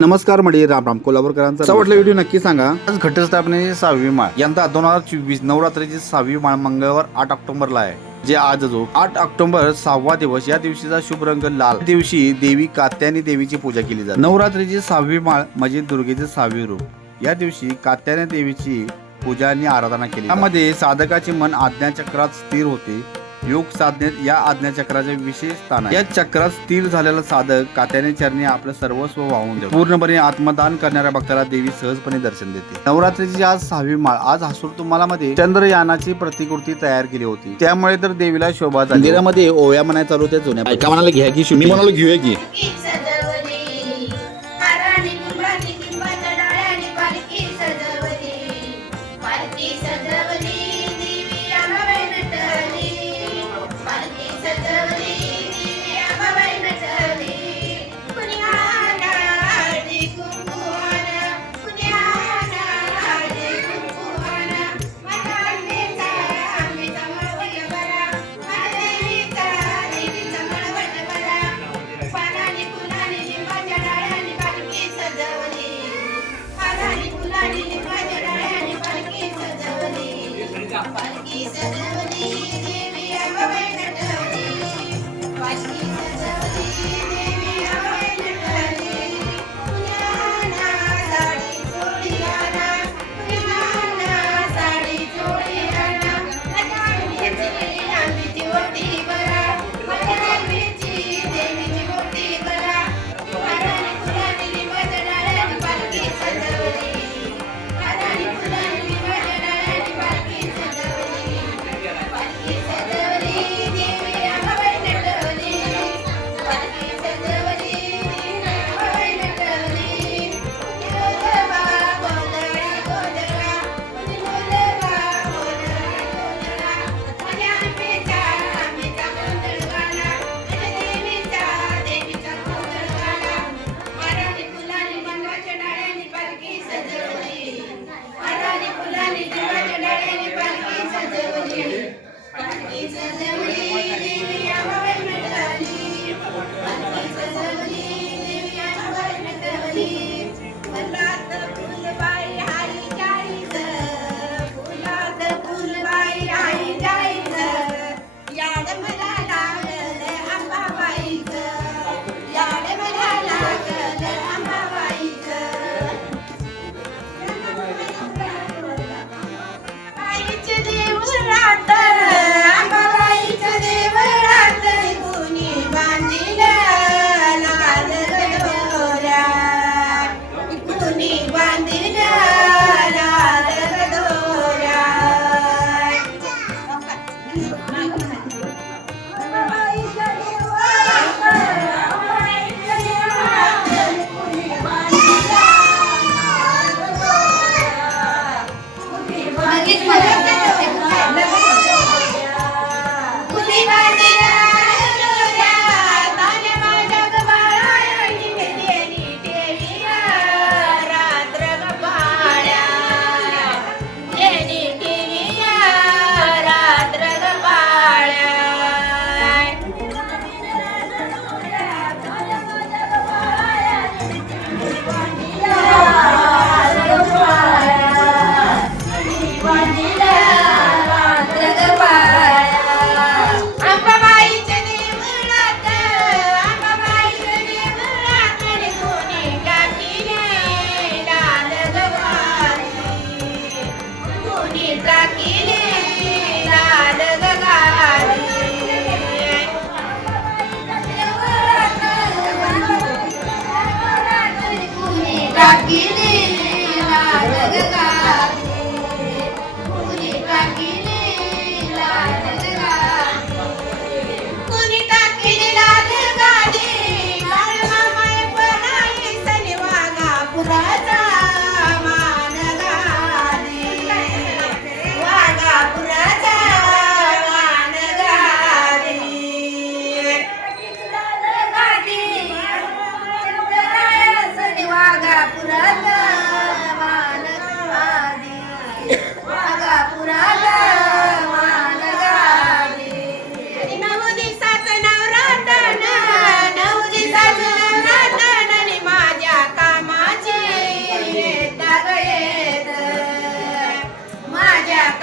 नमस्कार मंडळी राम राम. कोल्हापूरकरांचा आवडला व्हिडिओ नक्की सांगा. आज घटस्थापने सहावी माळ. यंदा दोन हजार चोवीस नवरात्रीची सहावी माळ मंगळवार आठ ऑक्टोबरला आहे. जे आज जो आठ ऑक्टोबर सहावा दिवस या दिवशीचा शुभ रंग लाल. दिवशी देवी कात्यानी देवीची पूजा केली जाते. नवरात्रीची सहावी माळ म्हणजे दुर्गेचे सहावी रूप. या दिवशी कात्याने देवीची पूजा आणि आराधना केली त्यामध्ये साधकाचे मन आज्ञाचक्रात स्थिर होते. योग साधनेत या आज्ञाचक्राचे विशेष स्थान आहे. या चक्रात स्थिर झालेला साधक कात्याने चरणी आपलं सर्वस्व वाहून देतो पूर्णपणे आत्मदान करणाऱ्या भक्ताला देवी सहजपणे दर्शन देते. नवरात्रीची आज सहावी माळ. आज हासूर तुम्हाला मध्ये चंद्रयानाची प्रतिकृती तयार केली होती. त्यामुळे तर देवीला शोभा झाली. मंदिरामध्ये ओव्या म्हणाय चालू होत्या जुन्या. ऐका म्हणाला घ्या की मी म्हणालो घेऊया की.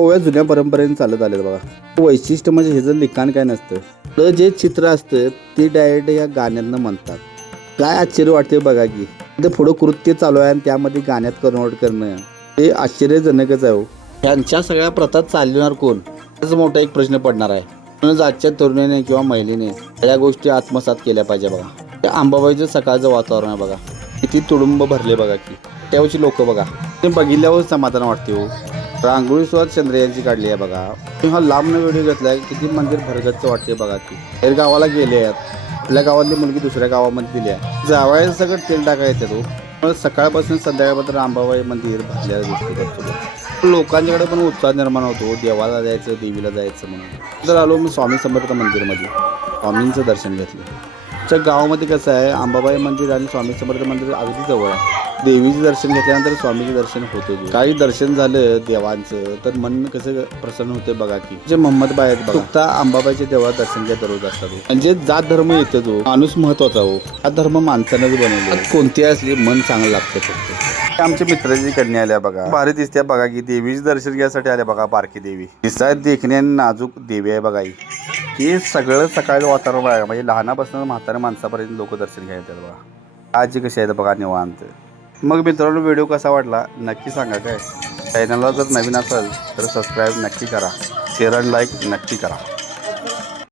ओव्या जुन्या परंपरेने चालत आले बघा. वैशिष्ट्य म्हणजे हे जर लिखाण काय नसतं तर जे चित्र असतं ते डायरेक्ट या गाण्यांना म्हणतात. काय आश्चर्य वाटते बघा की ते पुढं कृत्य चालू आहे आणि त्यामध्ये गाण्यात कन्वर्ट करणं. हे आश्चर्यजनकच आहे हो. ह्यांच्या सगळ्या प्रथा चालवणार कोण? हाच मोठा एक प्रश्न पडणार आहे. म्हणून आजच्या तरुणीने किंवा महिलेने या गोष्टी आत्मसात केल्या पाहिजे बघा. ते आंबाबाईचं सकाळचं वातावरण आहे बघा. किती तुडुंब भरले बघा की. त्यावरची लोक बघा. ते बघितल्यावर समाधान वाटते हो. रांगोळी सुद्धा चंद्रयांची काढली आहे बघा. तुम्ही हा लांबनं व्हिडिओ घेतलाय किती मंदिर भरगतचं वाटते बघा ती. तर गावाला गेले आहेत. आपल्या गावातली मुलगी दुसऱ्या गावामध्ये दिली आहे. जावायला सगळं तेल टाकायचं तो हो. पण सकाळपासून संध्याकाळपर्यंत रामबाबाई मंदिर भरलेलं दिसते लोकांच्याकडे पण उत्साह निर्माण होतो. देवाला जायचं देवीला जायचं म्हणून. तर आलो मी स्वामी समर्थ मंदिरमध्ये. स्वामींचं दर्शन घेतलं. तर गावामध्ये कसं आहे अंबाबाई मंदिर आणि स्वामी समर्थ मंदिर अगदी जवळ आहे. देवीचं दर्शन घेतल्यानंतर स्वामीचं दर्शन होतं काही दर्शन झालं देवांचं तर मन कसं प्रसन्न होते बघा की. जे मोहम्मद बाय आहेत अंबाबाईच्या देवात दर्शन घेत दररोज असतात म्हणजे जात धर्म येतो तो माणूस महत्त्वाचा हो. हा धर्म माणसानंच बनवला कोणती असली मन चांगलं लागतं फक्त. आमच्या मित्राची कन्या आल्या बघा. भारी दिसते बघा की देवीचे दर्शन घ्यायसाठी आल्या बघा बारकी देवी. दिसायत देखणे आणि नाजूक देवी आहे बघा ही. हे सगळं सकाळचं वातावरण आहे म्हणजे लहानापासून म्हाताऱ्या माणसापर्यंत लोक दर्शन घ्यायला बघा. आजी कशी आहेत बघा निवांत. मग मित्रांनो व्हिडिओ कसा वाटला नक्की सांगा काय. चॅनलला जर नवीन असाल तर सबस्क्राईब नक्की करा. शेअर आणि लाईक नक्की करा.